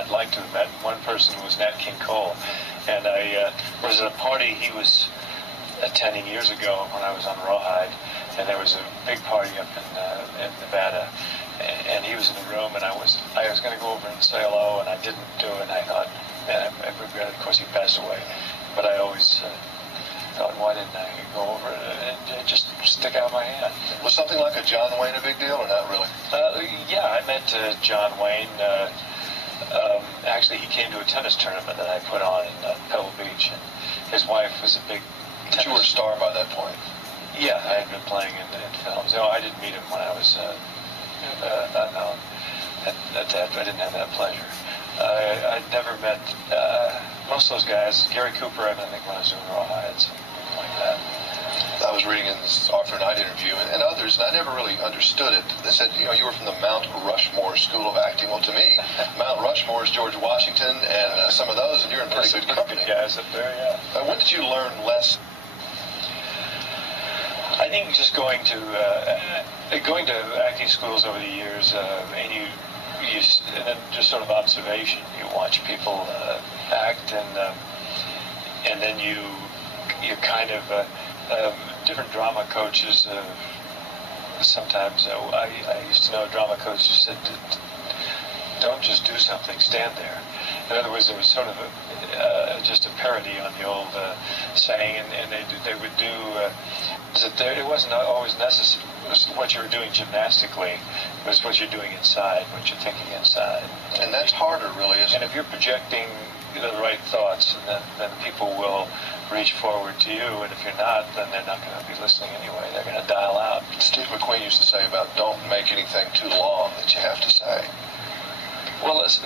I'd like to have met. One person was Nat King Cole, and I was at a party he was attending years ago when I was on Rawhide, and there was a big party up in Nevada, and he was in the room, and I was going to go over and say hello, and I didn't do it, and I thought, man, I regret it. Of course, he passed away, but I always thought, why didn't I go over and just stick out my hand? Was something like a John Wayne a big deal, or not really? Yeah, I met John Wayne. Actually, he came to a tennis tournament that I put on in Pebble Beach, and his wife was a big tennis. But you were a star by that point. Yeah, I had been playing in films. No, I didn't meet him when I was unknown. I didn't have that pleasure. I'd never met most of those guys. Gary Cooper, I think, when I was doing Rawhides, like that. I was reading in this Arthur Knight interview and others, and I never really understood it. They said, you were from the Mount Rushmore School of Acting. Well, to me, Mount Rushmore is George Washington and some of those, and you're in pretty good company. Guys up there, yeah. When did you learn less? I think just going to acting schools over the years, and then just sort of observation. You watch people act, and then you kind of different drama coaches. Sometimes I used to know a drama coach who said, "Don't just do something; stand there." In other words, there was sort of just a parody on the old saying, and they would do. It wasn't always necessary. It was what you were doing gymnastically. It was what you're doing inside, what you're thinking inside. And that's harder, really, isn't it? And if you're projecting the right thoughts, then people will reach forward to you. And if you're not, then they're not going to be listening anyway. They're going to dial out. Steve McQueen used to say about don't make anything too long that you have to say. Well, that's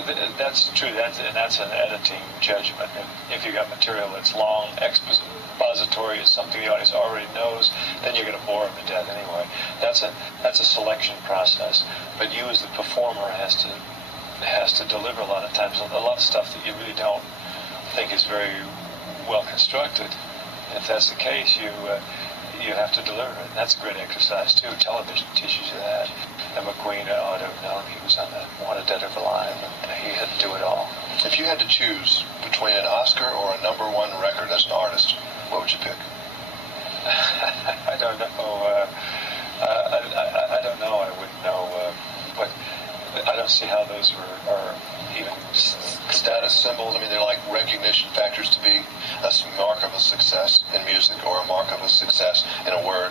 true. That's an editing judgment. If you got material that's long, expository, is something the audience already knows, then you're going to bore them to death anyway. That's a selection process. But you, as the performer, has to deliver a lot of times a lot of stuff that you really don't think is very well constructed. If that's the case, you have to deliver it. And that's a great exercise too. Television teaches you that. And McQueen ought to have known he was on the Wanted Dead or Alive, and he had to do it all. If you had to choose between an Oscar or a #1 record as an artist, what would you pick? I don't know. I don't know. I wouldn't know. But I don't see how those are even status symbols. I mean, they're like recognition factors to be a mark of a success in music or a mark of a success in a word.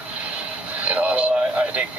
In Oscar. Well, I think